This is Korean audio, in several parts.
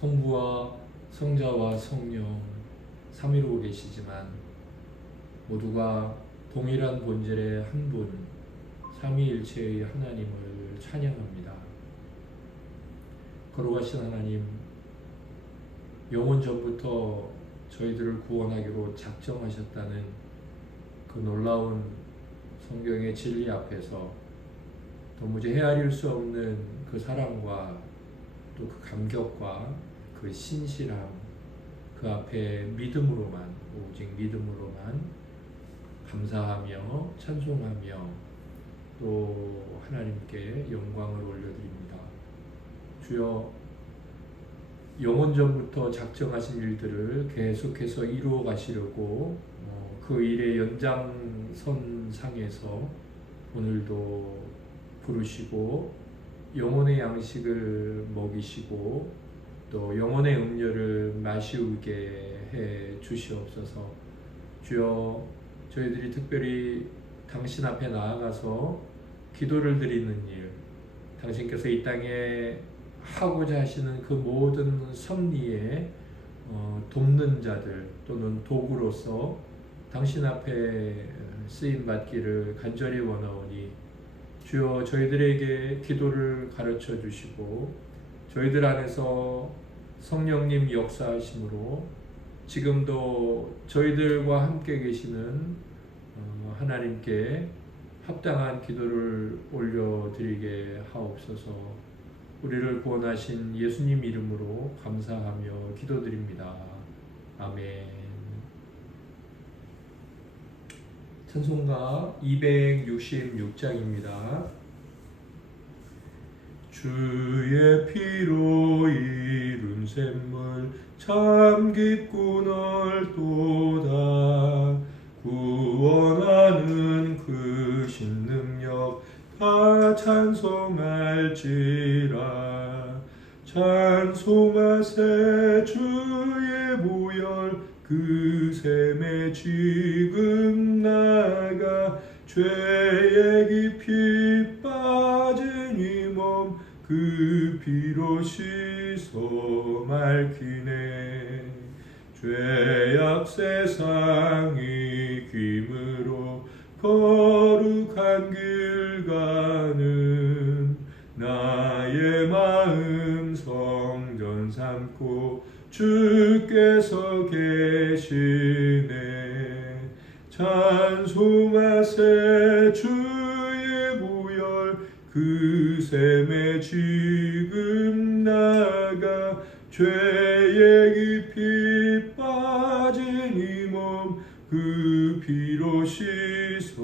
성부와 성자와 성령 삼위로 계시지만 모두가 동일한 본질의 한 분, 삼위일체의 하나님을 찬양합니다. 거룩하신 하나님, 영원 전부터 저희들을 구원하기로 작정하셨다는 그 놀라운 성경의 진리 앞에서 도무지 헤아릴 수 없는 그 사랑과 또 그 감격과 그 신실함, 그 앞에 믿음으로만, 오직 믿음으로만 감사하며 찬송하며 또 하나님께 영광을 올려드립니다. 주여, 영원 전부터 작정하신 일들을 계속해서 이루어 가시려고 그 일의 연장선상에서 오늘도 부르시고 영혼의 양식을 먹이시고 또 영혼의 음료를 마시게 해 주시옵소서. 주여, 저희들이 특별히 당신 앞에 나아가서 기도를 드리는 일, 당신께서 이 땅에 하고자 하시는 그 모든 섭리에 돕는 자들 또는 도구로서 당신 앞에 쓰임받기를 간절히 원하오니 주여, 저희들에게 기도를 가르쳐 주시고 저희들 안에서 성령님 역사하심으로 지금도 저희들과 함께 계시는 하나님께 합당한 기도를 올려드리게 하옵소서. 우리를 구원하신 예수님 이름으로 감사하며 기도드립니다. 아멘. 찬송가 266장입니다. 주의 피로 이룬 샘물 참 깊고 넓도다. 구원하는 그 신능력 다 찬송할지라. 찬송하세 주의 보혈 그 샘에 지금 나가. 죄에 깊이 빠진 이 몸 그 피로 씻어 맑히네. 죄악 세상이 귀므로 거룩한 길 가는 나의 마음 성전 삼고 주께서 계시네. 찬송하세 주의 보혈 그 샘에 지금 나가. 죄에 깊이 빠진 이 몸 그 피로 씻어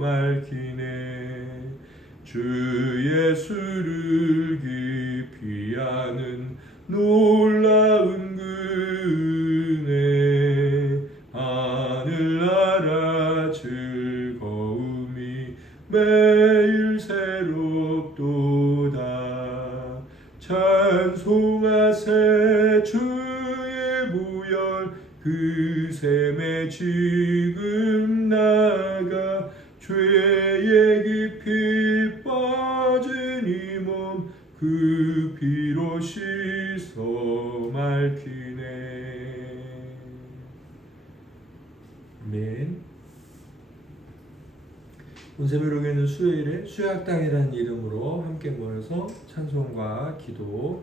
맑히네. 주 예수를 깊이 아는 놀라운 그 은혜 하늘나라 즐거움이 매일 새롭도다. 찬송하세 주의 보혈 그 샘에 지금 나가. 죄에 깊이 빠진 이 몸 그 피로 씻어 맑히네. 아멘. 온세배로교회는 수요일에 수요학당이라는 이름으로 함께 모여서 찬송과 기도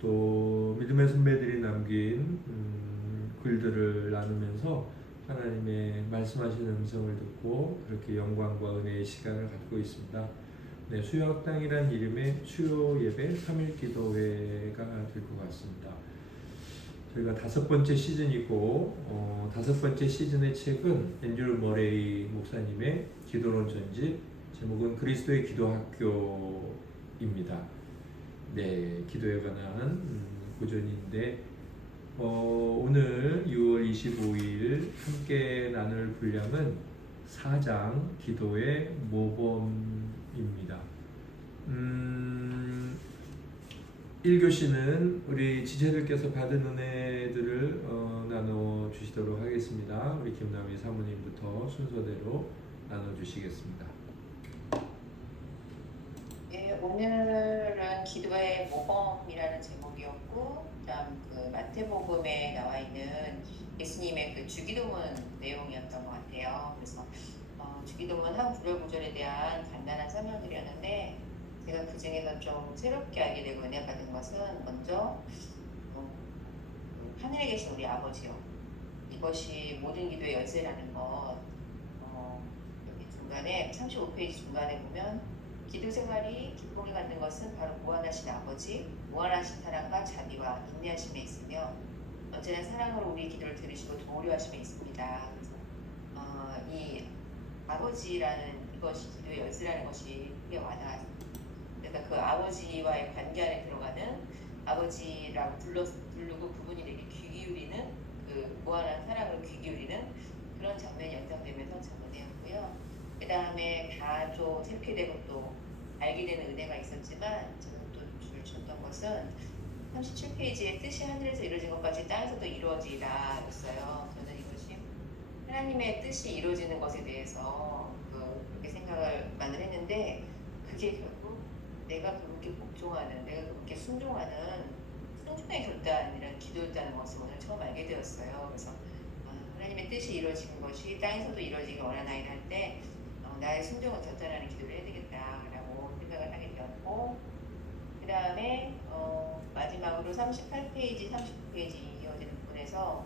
또 믿음의 선배들이 남긴 글들을 나누면서 하나님의 말씀하시는 음성을 듣고 그렇게 영광과 은혜의 시간을 갖고 있습니다. 네, 수요학당이라는 이름의 수요 예배 3일 기도회가 될 것 같습니다. 저희가 5번째 시즌이고 5번째 시즌의 책은 앤드류 머레이 목사님의 기도론 전집, 제목은 그리스도의 기도학교입니다. 네, 기도에 관한 고전인데 오늘 6월 25일 함께 나눌 분량은 4장 기도의 모범입니다. 1교시는 우리 지체들께서 받은 은혜들을 나눠주시도록 하겠습니다. 우리 김남희 사모님부터 순서대로 나눠주시겠습니다. 예, 오늘은 기도의 모범이라는 제목이었고, 그다음 그 마태복음에 나와 있는 예수님의 그 주기도문 내용이었던 것 같아요. 그래서 주기도문 한 구절구절에 대한 간단한 설명드렸는데, 제가 그 중에서 좀 새롭게 알게 되고 은혜 받은 것은 먼저 그 하늘에 계신 우리 아버지요. 이것이 모든 기도의 열쇠라는 것. 여기 중간에 35페이지 중간에 보면 기도 생활이 기쁨을 갖는 것은 바로 무한하신 아버지, 무한하신 사랑과 자비와 인내하심에 있으며 언제나 사랑으로 우리 기도를 들으시고 도우려 하심에 있습니다. 그래서 이 아버지라는 이것이 기도의 열쇠라는 것이 크게 와닿았습니다. 그러니까 그 아버지와의 관계 안에 들어가는 아버지라고 부르고 그분이 내게 귀 기울이는 그 무한한 사랑을 귀 기울이는 그런 장면이 연상되면서 참 은혜였고요. 그 다음에 다좀 생피되고 또 알게 되는 은혜가 있었지만 저는 또 줄을 쳤던 것은 37페이지에 뜻이 하늘에서 이루어진 것까지 땅에서도 이루어지라 였어요. 저는 이것이 하나님의 뜻이 이루어지는 것에 대해서 그렇게 생각을 많이 했는데 그게 결국 내가 그렇게 복종하는, 내가 그렇게 순종하는 순종의 결단이라는 기도였다는 것을 오늘 처음 알게 되었어요. 그래서 하나님의 뜻이 이루어지는 것이 땅에서도 이루어지기 원하나이다 할 때 나의 순종을 결단하는 기도를 해야 되겠다라고 생각을 하게 되었고, 그 다음에 마지막으로 38페이지, 39페이지 이어지는 부분에서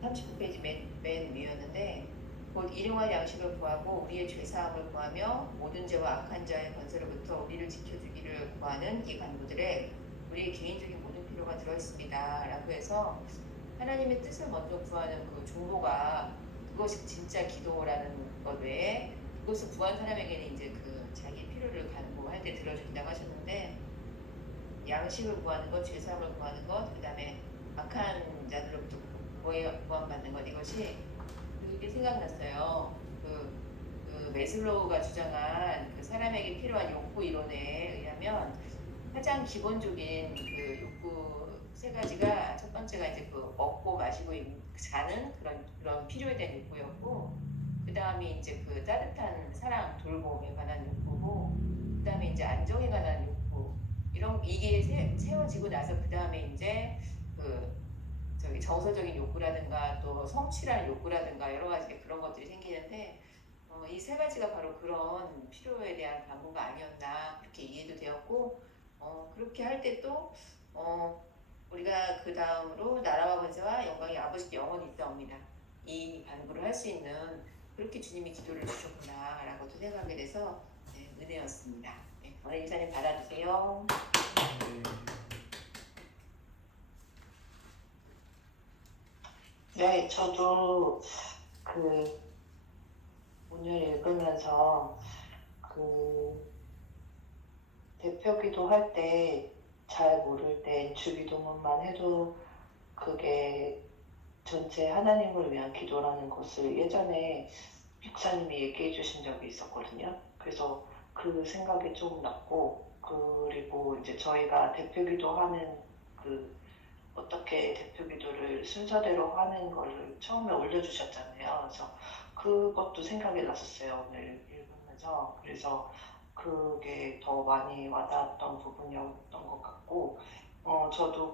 39페이지 맨 위였는데 곧 일용할 양식을 구하고 우리의 죄사함을 구하며 모든 죄와 악한 자의 권세로부터 우리를 지켜주기를 구하는 이 간구들에 우리의 개인적인 모든 필요가 들어있습니다 라고 해서 하나님의 뜻을 먼저 구하는 그 정보가 그것이 진짜 기도라는 것 외에 그것을 구한 사람에게는 이제 그 자기 필요를 간구할 때 들어준다고 하셨는데, 양식을 구하는 것, 죄사함을 구하는 것, 그 다음에 악한 자들로부터 구원받는 것, 이것이 그게 생각났어요. 그 메슬로우가 주장한 그 사람에게 필요한 욕구 이론에 의하면 가장 기본적인 그 욕구 세 가지가, 첫 번째가 이제 그 먹고 마시고 자는 그런 필요에 대한 욕구였고, 그 다음이 이제 그 따뜻한 사랑, 돌봄에 관한 욕구고, 그 다음에 이제 안정에 관한 욕구, 이게 세워지고 나서 그 다음에 이제 그 정서적인 욕구라든가 또 성취라는 욕구라든가 여러 가지 그런 것들이 생기는데, 이 세 가지가 바로 그런 필요에 대한 관문가 아니었나 그렇게 이해도 되었고, 그렇게 할 때 또 우리가 그 다음으로 나라와 권세와 영광이 아버지께 영원히 있사옵니다. 이 간구를 할 수 있는 그렇게 주님이 기도를 주셨구나라고 또 생각하게 돼서 은혜였습니다. 오늘 인사님 받아주세요. 네, 저도 오늘 읽으면서 대표기도 할 때 잘 모를 땐 주기도문만 해도 그게 전체 하나님을 위한 기도라는 것을 예전에 목사님이 얘기해 주신 적이 있었거든요. 그래서 그 생각이 좀 났고, 그리고 이제 저희가 대표기도 하는 어떻게 대표기도를 순서대로 하는 거를 처음에 올려주셨잖아요. 그래서 그것도 생각이 났었어요, 오늘 읽으면서. 그래서 그게 더 많이 와닿았던 부분이었던 것 같고, 저도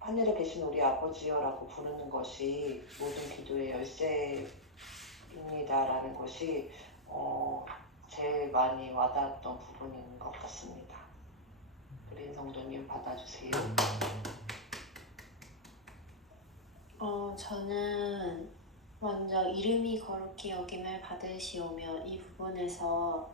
하늘에 계신 우리 아버지여라고 부르는 것이 모든 기도의 열쇠입니다라는 것이 제일 많이 와닿았던 부분인 것 같습니다. 그린 성도님 받아주세요. 저는 먼저 이름이 거룩히 여김을 받으시오며, 이 부분에서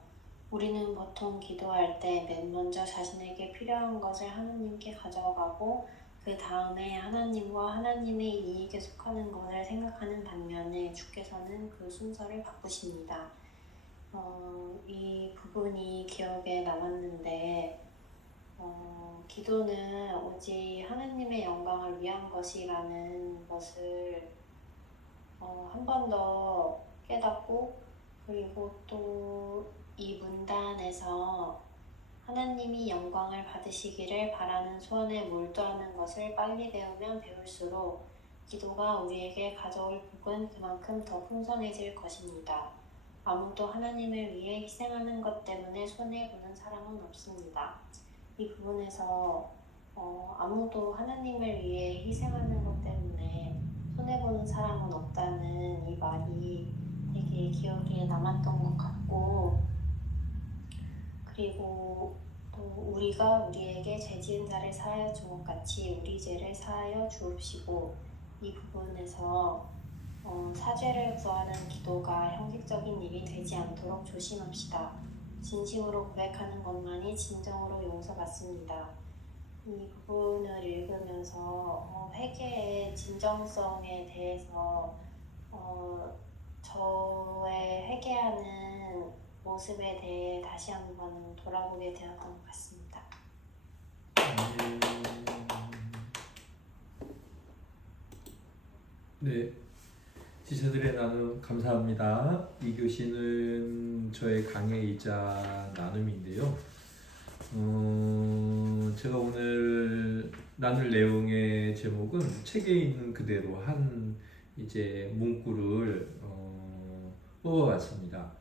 우리는 보통 기도할 때 맨 먼저 자신에게 필요한 것을 하나님께 가져가고 그 다음에 하나님과 하나님의 이익에 속하는 것을 생각하는 반면에 주께서는 그 순서를 바꾸십니다. 이 부분이 기억에 남았는데, 기도는 오직 하나님의 영광을 위한 것이라는 것을 한 번 더 깨닫고, 그리고 또 이 문단에서 하나님이 영광을 받으시기를 바라는 소원에 몰두하는 것을 빨리 배우면 배울수록 기도가 우리에게 가져올 복은 그만큼 더 풍성해질 것입니다. 아무도 하나님을 위해 희생하는 것 때문에 손해보는 사람은 없습니다. 이 부분에서 아무도 하나님을 위해 희생하는 것 때문에 손해보는 사람은 없다는 이 말이 되게 기억에 남았던 것 같고, 그리고 또 우리가 우리에게 죄 지은 자를 사하여 준 것 같이 우리 죄를 사하여 주옵시고, 이 부분에서 사죄를 구하는 기도가 형식적인 일이 되지 않도록 조심합시다. 진심으로 고백하는 것만이 진정으로 용서받습니다. 이 부분을 읽으면서 회개의 진정성에 대해서 저의 회개하는 모습에 대해 다시 한번 돌아보게 되었던 것 같습니다. 네, 지체들의 나눔 감사합니다. 이 교시는 저의 강해이자 나눔인데요. 제가 오늘 나눌 내용의 제목은 책에 있는 그대로 한 이제 문구를 뽑아봤습니다.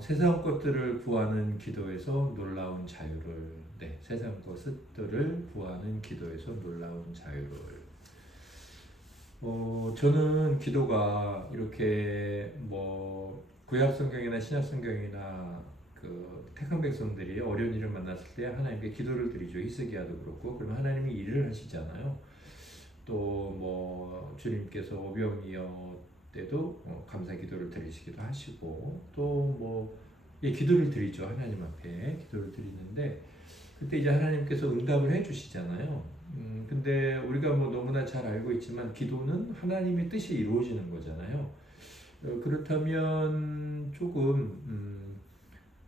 세상 것들을 구하는 기도에서 놀라운 자유를, 네, 세상 것들을 구하는 기도에서 놀라운 자유를. 저는 기도가 이렇게 뭐 구약 성경이나 신약 성경이나 그 택한 백성들이 어려운 일을 만났을 때 하나님께 기도를 드리죠. 히스기야도 그렇고. 그러면 하나님이 일을 하시잖아요. 또 뭐 주님께서 오병이어 때도 감사 기도를 드리시기도 하시고, 또 뭐 기도를 드리죠. 하나님 앞에 기도를 드리는데 그때 이제 하나님께서 응답을 해주시잖아요. 근데 우리가 뭐 너무나 잘 알고 있지만 기도는 하나님의 뜻이 이루어지는 거잖아요. 그렇다면 조금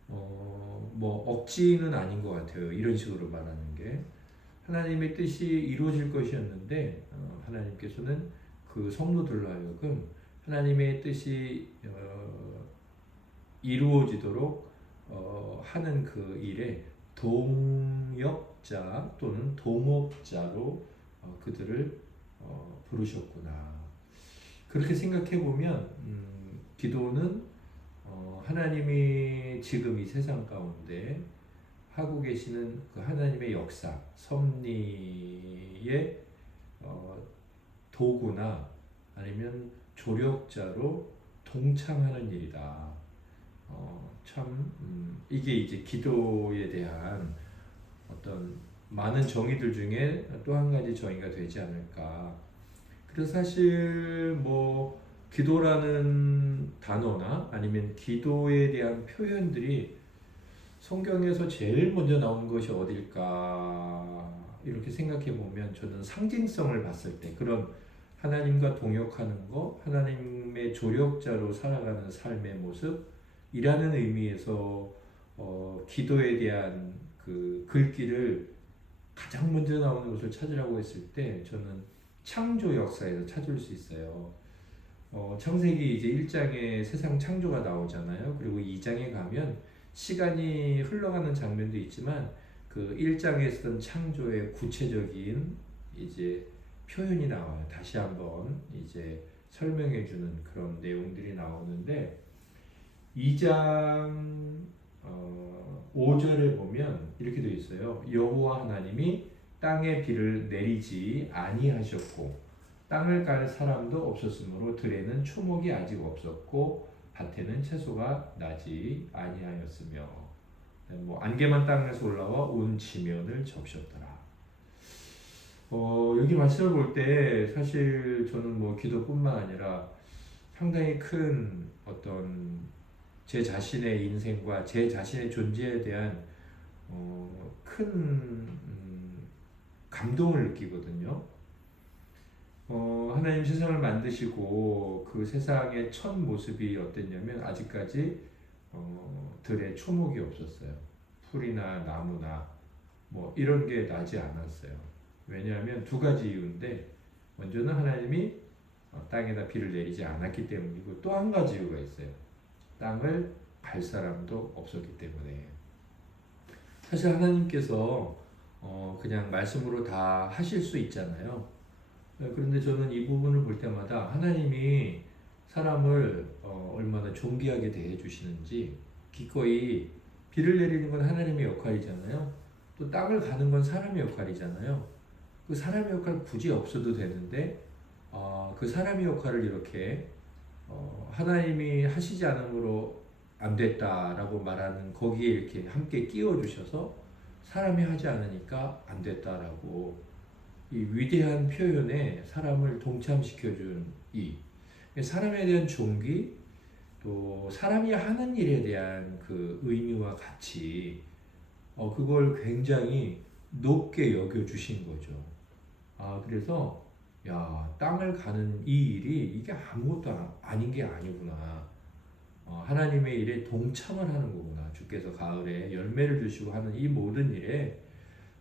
뭐 억지는 아닌 것 같아요. 이런 식으로 말하는 게 하나님의 뜻이 이루어질 것이었는데 하나님께서는 그 성도들로 하여금 하나님의 뜻이 이루어지도록 하는 그 일에 동역자 또는 동업자로 그들을 부르셨구나. 그렇게 생각해 보면 기도는 하나님이 지금 이 세상 가운데 하고 계시는 그 하나님의 역사, 섭리의 도구나 아니면 조력자로 동참하는 일이다. 참 이게 이제 기도에 대한 어떤 많은 정의들 중에 또 한 가지 정의가 되지 않을까. 그래서 사실 뭐 기도라는 단어나 아니면 기도에 대한 표현들이 성경에서 제일 먼저 나온 것이 어딜까 이렇게 생각해 보면 저는 상징성을 봤을 때 그런 하나님과 동역하는 것, 하나님의 조력자로 살아가는 삶의 모습이라는 의미에서 기도에 대한 그 글귀를 가장 먼저 나오는 것을 찾으라고 했을 때 저는 창조 역사에서 찾을 수 있어요. 창세기 이제 1장에 세상 창조가 나오잖아요. 그리고 2장에 가면 시간이 흘러가는 장면도 있지만 그 1장에 있었던 창조의 구체적인 이제 표현이 나와요. 다시 한번 이제 설명해 주는 그런 내용들이 나오는데 2장 5절에 보면 이렇게 되어 있어요. 여호와 하나님이 땅에 비를 내리지 아니하셨고 땅을 깔 사람도 없었으므로 들에는 초목이 아직 없었고 밭에는 채소가 나지 아니하였으며 뭐 안개만 땅에서 올라와 온 지면을 적셨더라. 여기 말씀을 볼 때 사실 저는 뭐 기도뿐만 아니라 상당히 큰 어떤 제 자신의 인생과 제 자신의 존재에 대한 큰 감동을 느끼거든요. 하나님 세상을 만드시고 그 세상의 첫 모습이 어땠냐면 아직까지 들에 초목이 없었어요. 풀이나 나무나 뭐 이런 게 나지 않았어요. 왜냐하면 두 가지 이유인데 먼저는 하나님이 땅에다 비를 내리지 않았기 때문이고 또 한 가지 이유가 있어요. 땅을 갈 사람도 없었기 때문에. 사실 하나님께서 그냥 말씀으로 다 하실 수 있잖아요. 그런데 저는 이 부분을 볼 때마다 하나님이 사람을 얼마나 존귀하게 대해 주시는지, 기꺼이 비를 내리는 건 하나님의 역할이잖아요. 또 땅을 가는 건 사람의 역할이잖아요. 그 사람의 역할 굳이 없어도 되는데 그 사람의 역할을 이렇게 하나님이 하시지 않으므로 안 됐다라고 말하는 거기에 이렇게 함께 끼워 주셔서 사람이 하지 않으니까 안 됐다라고 이 위대한 표현에 사람을 동참시켜 준 이 사람에 대한 존귀, 또 사람이 하는 일에 대한 그 의미와 가치, 그걸 굉장히 높게 여겨 주신 거죠. 그래서 땅을 가는 이 일이 이게 아무것도 아닌 게 아니구나. 하나님의 일에 동참을 하는 거구나. 주께서 가을에 열매를 주시고 하는 이 모든 일에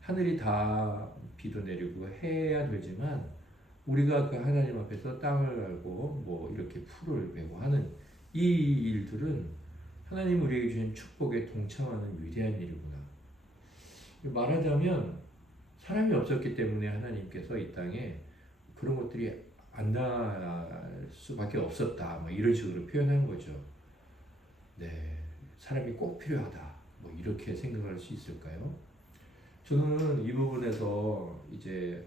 하늘이 다 비도 내리고 해야 되지만 우리가 그 하나님 앞에서 땅을 갈고 뭐 이렇게 풀을 메고 하는 이 일들은 하나님 우리에게 주신 축복에 동참하는 위대한 일이구나. 말하자면 사람이 없었기 때문에 하나님께서 이 땅에 그런 것들이 안 날 수밖에 없었다. 뭐 이런 식으로 표현한 거죠. 네, 사람이 꼭 필요하다. 뭐 이렇게 생각할 수 있을까요? 저는 이 부분에서 이제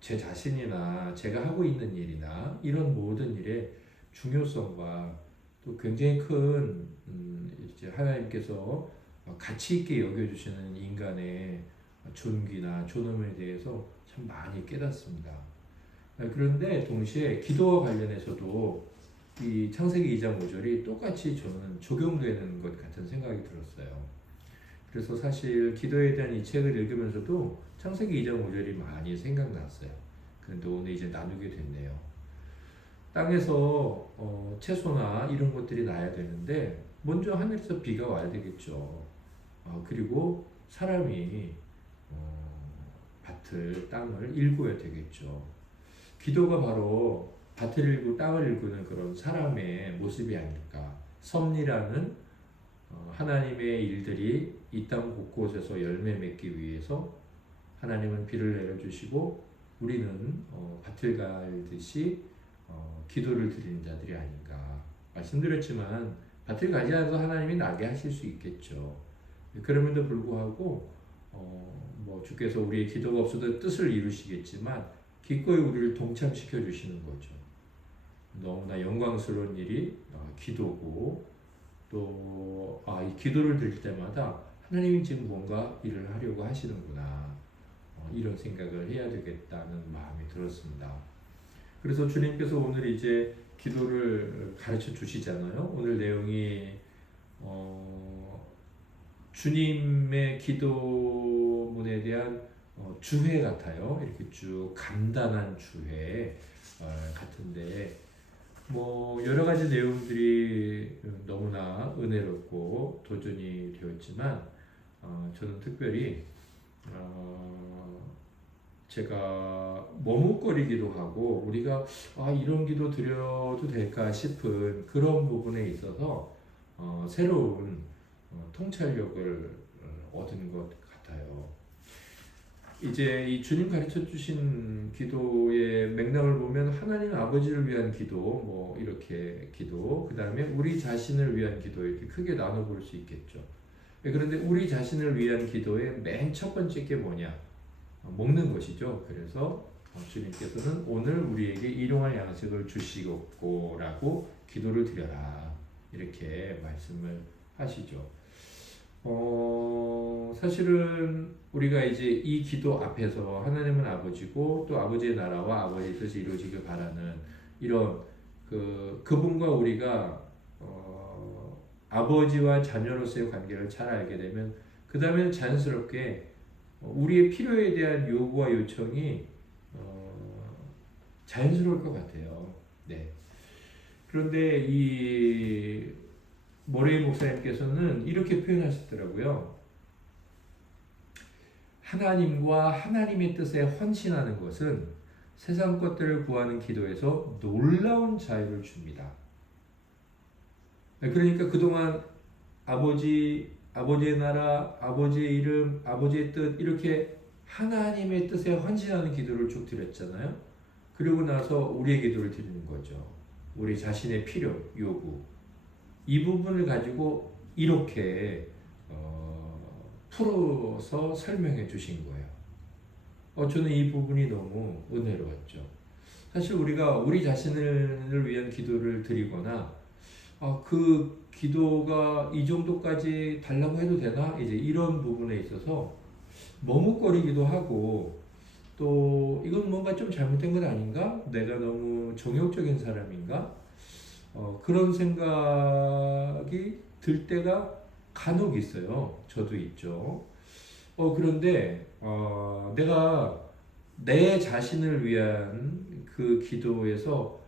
제 자신이나 제가 하고 있는 일이나 이런 모든 일의 중요성과 또 굉장히 큰 이제 하나님께서 가치 있게 여겨주시는 인간의 존귀나 존엄에 대해서 참 많이 깨닫습니다. 그런데 동시에 기도와 관련해서도 이 창세기 2장 5절이 똑같이 저는 적용되는 것 같은 생각이 들었어요. 그래서 사실 기도에 대한 이 책을 읽으면서도 창세기 2장 5절이 많이 생각났어요. 그런데 오늘 이제 나누게 됐네요. 땅에서 채소나 이런 것들이 나야 되는데 먼저 하늘에서 비가 와야 되겠죠. 그리고 사람이 밭을, 땅을 일궈야 되겠죠. 기도가 바로 밭을 일고 땅을 일구는 그런 사람의 모습이 아닐까. 섭리라는 하나님의 일들이 이 땅 곳곳에서 열매 맺기 위해서 하나님은 비를 내려주시고 우리는 밭을 갈듯이 기도를 드리는 자들이 아닌가. 말씀드렸지만 밭을 가지 않아도 하나님이 나게 하실 수 있겠죠. 그럼에도 불구하고 뭐 주께서 우리의 기도가 없어도 뜻을 이루시겠지만 기꺼이 우리를 동참시켜 주시는 거죠. 너무나 영광스러운 일이 기도고 또 이 기도를 드릴 때마다 하나님이 지금 뭔가 일을 하려고 하시는구나 이런 생각을 해야 되겠다는 마음이 들었습니다. 그래서 주님께서 오늘 이제 기도를 가르쳐 주시잖아요. 오늘 내용이 주님의 기도문에 대한 주회 같아요. 이렇게 쭉 간단한 주회 같은데 뭐 여러 가지 내용들이 너무나 은혜롭고 도전이 되었지만 저는 특별히 제가 머뭇거리기도 하고 우리가 이런 기도 드려도 될까 싶은 그런 부분에 있어서 새로운 통찰력을 얻은 것 같아요. 이제 이 주님 가르쳐 주신 기도의 맥락을 보면 하나님 아버지를 위한 기도, 뭐 이렇게 기도, 그 다음에 우리 자신을 위한 기도 이렇게 크게 나눠 볼 수 있겠죠. 그런데 우리 자신을 위한 기도의 맨 첫 번째 게 뭐냐? 먹는 것이죠. 그래서 주님께서는 오늘 우리에게 일용할 양식을 주시고라고 기도를 드려라 이렇게 말씀을 하시죠. 사실은 우리가 이제 이 기도 앞에서 하나님은 아버지고 또 아버지의 나라와 아버지의 뜻이 이루어지길 바라는 이런 그분과 우리가 아버지와 자녀로서의 관계를 잘 알게 되면 그 다음에는 자연스럽게 우리의 필요에 대한 요구와 요청이 자연스러울 것 같아요. 네. 그런데 이 모레이 목사님께서는 이렇게 표현하시더라고요. 하나님과 하나님의 뜻에 헌신하는 것은 세상 것들을 구하는 기도에서 놀라운 자유를 줍니다. 그러니까 그동안 아버지의 나라, 아버지의 이름, 아버지의 뜻 이렇게 하나님의 뜻에 헌신하는 기도를 쭉 드렸잖아요. 그리고 나서 우리의 기도를 드리는 거죠. 우리 자신의 필요, 요구 이 부분을 가지고 이렇게 풀어서 설명해 주신 거예요. 저는 이 부분이 너무 은혜로웠죠. 사실 우리가 우리 자신을 위한 기도를 드리거나 그 기도가 이 정도까지 달라고 해도 되나? 이제 이런 부분에 있어서 머뭇거리기도 하고 또 이건 뭔가 좀 잘못된 것 아닌가? 내가 너무 정욕적인 사람인가? 그런 생각이 들 때가 간혹 있어요. 저도 있죠. 그런데 내가 내 자신을 위한 그 기도에서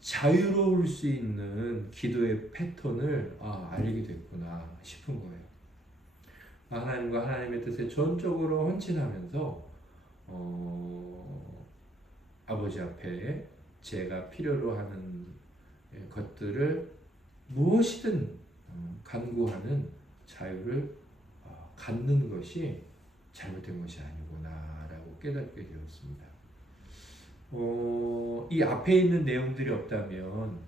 자유로울 수 있는 기도의 패턴을 알게 됐구나 싶은 거예요. 하나님과 하나님의 뜻에 전적으로 헌신하면서 아버지 앞에 제가 필요로 하는 것들을 무엇이든 간구하는 자유를 갖는 것이 잘못된 것이 아니구나라고 깨닫게 되었습니다. 이 앞에 있는 내용들이 없다면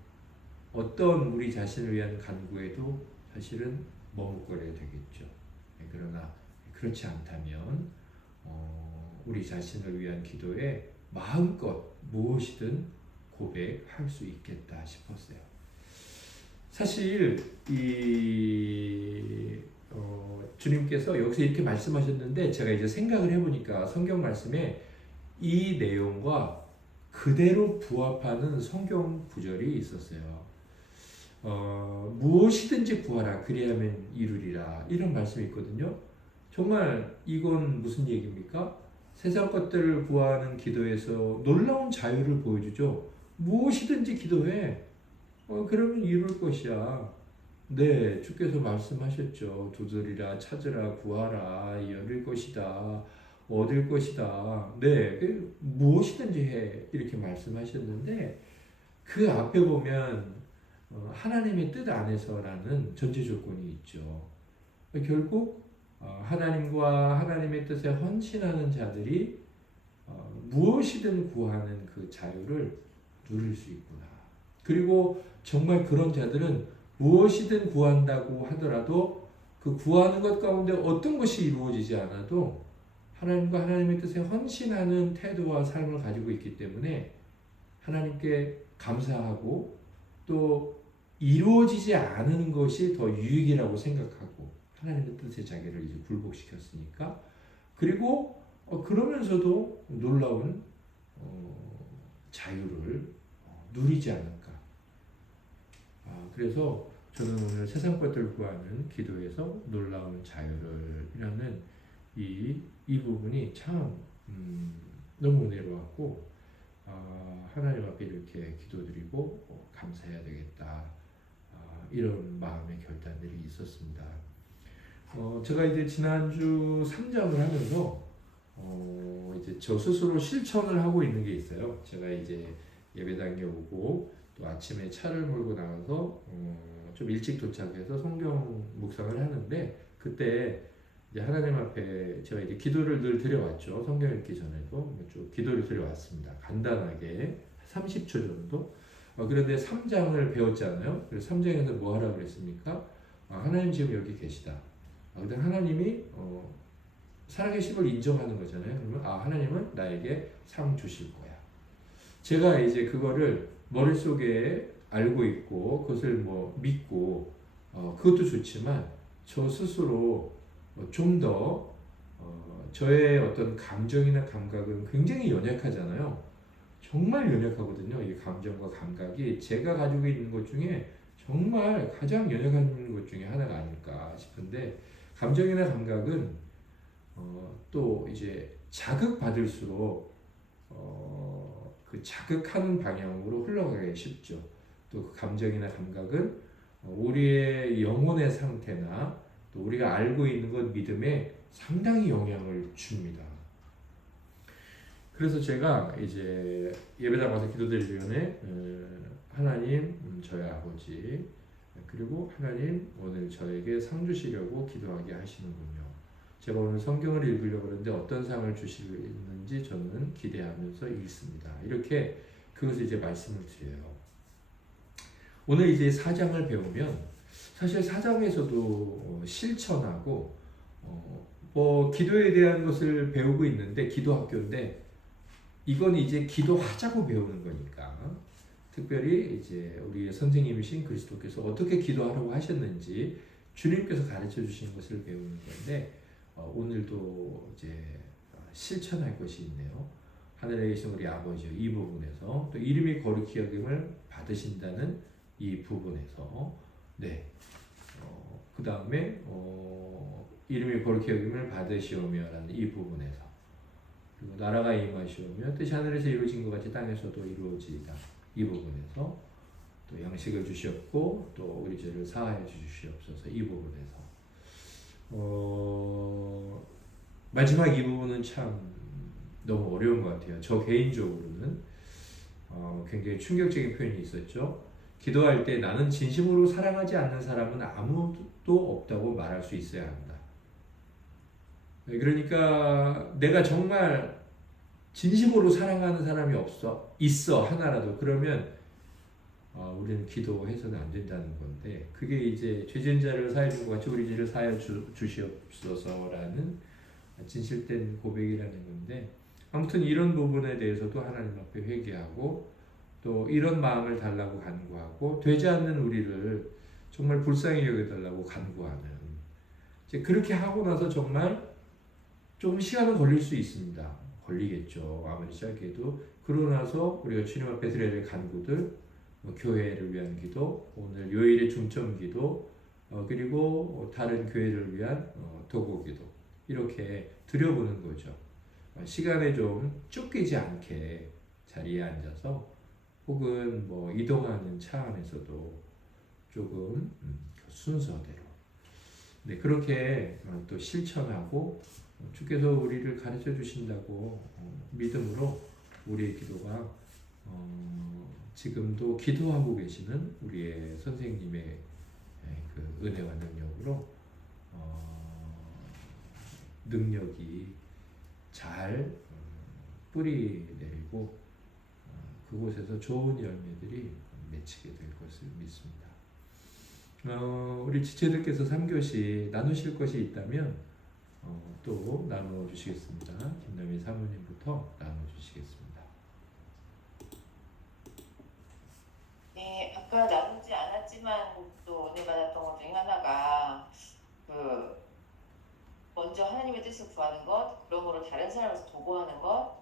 어떤 우리 자신을 위한 간구에도 사실은 머뭇거려야 되겠죠. 그러나 그렇지 않다면 우리 자신을 위한 기도에 마음껏 무엇이든 고백할 수 있겠다 싶었어요. 사실 주님께서 여기서 이렇게 말씀하셨는데 제가 이제 생각을 해보니까 성경 말씀에 이 내용과 그대로 부합하는 성경 구절이 있었어요. 무엇이든지 구하라 그리하면 이루리라 이런 말씀이 있거든요. 정말 이건 무슨 얘기입니까? 세상 것들을 구하는 기도에서 놀라운 자유를 보여주죠. 무엇이든지 기도해. 그러면 이룰 것이야. 네, 주께서 말씀하셨죠. 두드리라, 찾으라, 구하라, 열릴 것이다, 얻을 것이다. 네, 무엇이든지 해. 이렇게 말씀하셨는데 그 앞에 보면 하나님의 뜻 안에서라는 전제 조건이 있죠. 결국 하나님과 하나님의 뜻에 헌신하는 자들이 무엇이든 구하는 그 자유를 누릴 수 있구나. 그리고 정말 그런 자들은 무엇이든 구한다고 하더라도 그 구하는 것 가운데 어떤 것이 이루어지지 않아도 하나님과 하나님의 뜻에 헌신하는 태도와 삶을 가지고 있기 때문에 하나님께 감사하고 또 이루어지지 않은 것이 더 유익이라고 생각하고 하나님의 뜻에 자기를 이제 굴복시켰으니까 그리고 그러면서도 놀라운 자유를 누리지 않을까. 그래서 저는 오늘 세상 것들을 구하는 기도에서 놀라운 자유를이라는 이 부분이 참 너무 은혜로웠고 하나님 앞에 이렇게 기도드리고 감사해야 되겠다 이런 마음의 결단들이 있었습니다. 제가 이제 지난주 3장을 하면서 이제 저 스스로 실천을 하고 있는 게 있어요. 제가 이제 예배당에 오고 또 아침에 차를 몰고 나가서 좀 일찍 도착해서 성경 묵상을 하는데 그때 이제 하나님 앞에 제가 이제 기도를 늘 드려왔죠. 성경 읽기 전에도 좀 기도를 드려왔습니다. 간단하게 30초 정도. 그런데 3장을 배웠잖아요. 그래서 3장에서 뭐 하라고 그랬습니까? 하나님 지금 여기 계시다. 근데 하나님이 살아계심을 인정하는 거잖아요. 그러면 하나님은 나에게 상 주실 거야. 제가 이제 그거를 머릿속에 알고 있고 그것을 뭐 믿고 그것도 좋지만 저 스스로 좀 더 저의 어떤 감정이나 감각은 굉장히 연약하잖아요. 정말 연약하거든요. 이 감정과 감각이 제가 가지고 있는 것 중에 정말 가장 연약한 것 중에 하나가 아닐까 싶은데 감정이나 감각은 또 이제 자극받을수록 그 자극하는 방향으로 흘러가기 쉽죠. 또 그 감정이나 감각은 우리의 영혼의 상태나 또 우리가 알고 있는 것 믿음에 상당히 영향을 줍니다. 그래서 제가 이제 예배당 와서 기도드리기 전에 하나님 저희 아버지 그리고 하나님 오늘 저에게 상 주시려고 기도하게 하시는군요. 제가 오늘 성경을 읽으려고 하는데 어떤 상을 주시는지 저는 기대하면서 읽습니다. 이렇게 그것을 이제 말씀을 드려요. 오늘 이제 4장을 배우면 사실 4장에서도 실천하고 뭐 기도에 대한 것을 배우고 있는데 기도학교인데 이건 이제 기도하자고 배우는 거니까 특별히 이제 우리의 선생님이신 그리스도께서 어떻게 기도하라고 하셨는지 주님께서 가르쳐 주신 것을 배우는 건데 오늘도 이제 실천할 것이 있네요. 하늘에 계신 우리 아버지요, 이 부분에서 또 이름이 거룩히 여김을 받으신다는 이 부분에서 그 다음에 이름이 거룩히 여김을 받으시오며라는 이 부분에서 그리고 나라가 임하시오며 뜻이 하늘에서 이루어진 것 같이 땅에서도 이루어지이다 이 부분에서 또 양식을 주시옵고 또 우리 죄를 사하여 주시옵소서 이 부분에서 마지막 이 부분은 참 너무 어려운 것 같아요. 저 개인적으로는 굉장히 충격적인 표현이 있었죠. 기도할 때 나는 진심으로 사랑하지 않는 사람은 아무도 없다고 말할 수 있어야 한다. 그러니까 내가 정말 진심으로 사랑하는 사람이 있어 하나라도 그러면 우리는 기도해서는 안 된다는 건데 그게 이제 죄진 자를 사하여 준 것 같이 우리 죄를 사하여 주시옵소서라는 진실된 고백이라는 건데 아무튼 이런 부분에 대해서도 하나님 앞에 회개하고 또 이런 마음을 달라고 간구하고 되지 않는 우리를 정말 불쌍히 여겨달라고 간구하는 이제 그렇게 하고 나서 정말 좀 시간은 걸릴 수 있습니다. 걸리겠죠. 아무리 짧게도 그러고 나서 우리가 주님 앞에 드려야 될 간구들 교회를 위한 기도, 오늘 요일의 중점 기도, 그리고 다른 교회를 위한 도구 기도 이렇게 드려보는 거죠. 시간에 좀 쫓기지 않게 자리에 앉아서 혹은 뭐 이동하는 차 안에서도 조금 순서대로 그렇게 또 실천하고 주께서 우리를 가르쳐 주신다고 믿음으로 우리의 기도가 지금도 기도하고 계시는 우리의 선생님의 그 은혜와 능력으로 능력이 잘 뿌리 내리고 그곳에서 좋은 열매들이 맺히게 될 것을 믿습니다. 우리 지체들께서 3교시 나누실 것이 있다면 또 나누어 주시겠습니다. 김남희 사모님부터 나누어 주시겠습니다. 네, 아까 나누지 않았지만 또 은혜 받았던 것 중에 하나가 먼저 하나님의 뜻을 구하는 것, 그러므로 다른 사람에서 도구하는 것,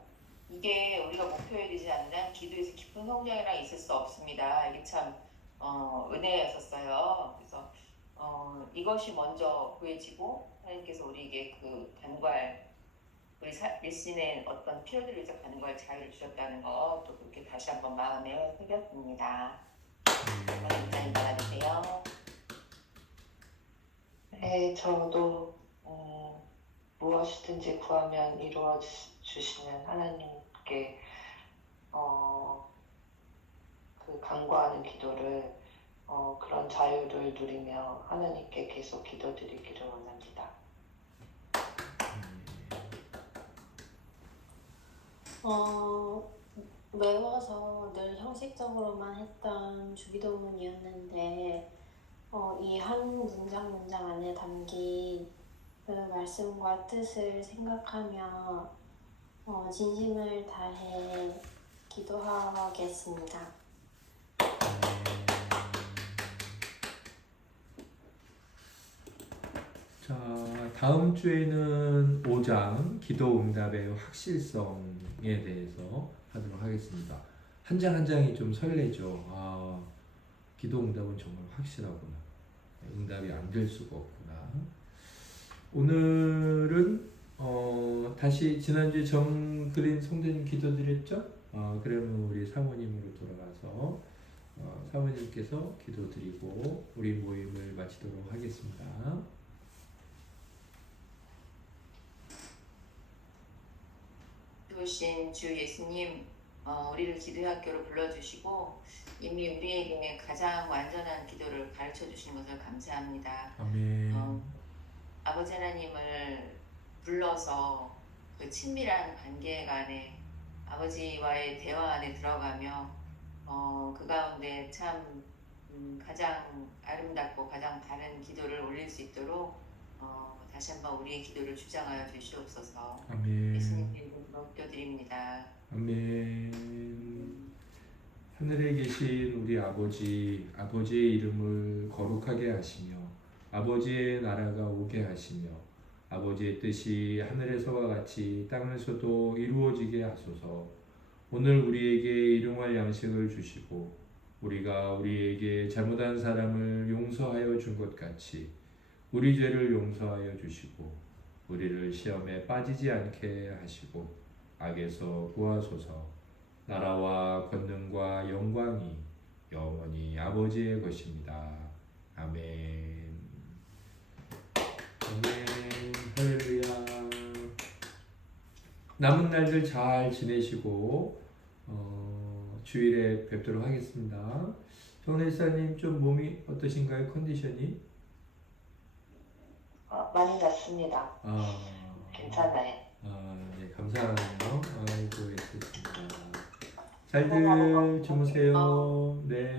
이게 우리가 목표에 되지 않는 기도에서 깊은 성장이랑 있을 수 없습니다. 이게 참 은혜였었어요. 그래서 이것이 먼저 구해지고 하나님께서 우리에게 그 단괄 우리 일신의 어떤 필요들을 위해서 간구할 자유를 주셨다는 것 또 그렇게 다시 한번 마음에 새겼습니다. 원장님 받아주세요. 네, 저도 무엇이든지 구하면 이루어 주시는 하나님께 그 간구하는 기도를 그런 자유를 누리며 하나님께 계속 기도드리기를 원합니다. 외워서 늘 형식적으로만 했던 주기도문이었는데 이 한 문장 안에 담긴 그 말씀과 뜻을 생각하며 진심을 다해 기도하겠습니다. 자, 다음 주에는 5장 기도 응답의 확실성에 대해서 하도록 하겠습니다. 한 장 한 장이 좀 설레죠. 기도 응답은 정말 확실하구나. 응답이 안 될 수가 없구나. 오늘은 다시 지난주에 정그린 성도님 기도드렸죠? 그러면 우리 사모님으로 돌아가서 사모님께서 기도드리고 우리 모임을 마치도록 하겠습니다. 좋으신 주 예수님, 우리를 기도의 학교로 불러주시고 이미 우리에게 가장 완전한 기도를 가르쳐 주신 것을 감사합니다. 아멘. 아버지 하나님을 불러서 그 친밀한 관계 안에 아버지와의 대화 안에 들어가며 그 가운데 참 가장 아름답고 가장 바른 기도를 올릴 수 있도록 다시 한번 우리의 기도를 주장하여 주시옵소서. 아멘. 예수님의 이름으로 기도드립니다. 아멘. 하늘에 계신 우리 아버지, 아버지의 이름을 거룩하게 하시며 아버지의 나라가 오게 하시며 아버지의 뜻이 하늘에서와 같이 땅에서도 이루어지게 하소서. 오늘 우리에게 일용할 양식을 주시고 우리가 우리에게 잘못한 사람을 용서하여 준 것 같이 우리 죄를 용서하여 주시고 우리를 시험에 빠지지 않게 하시고 악에서 구하소서. 나라와 권능과 영광이 영원히 아버지의 것입니다. 아멘. 아멘. 할렐루야. 남은 날들 잘 지내시고 주일에 뵙도록 하겠습니다. 정혜사님 좀 몸이 어떠신가요? 컨디션이? 많이 낫습니다. 괜찮아요. 네, 감사하네요. 아이고, 애쓰십니다. 잘들 주무세요. 네.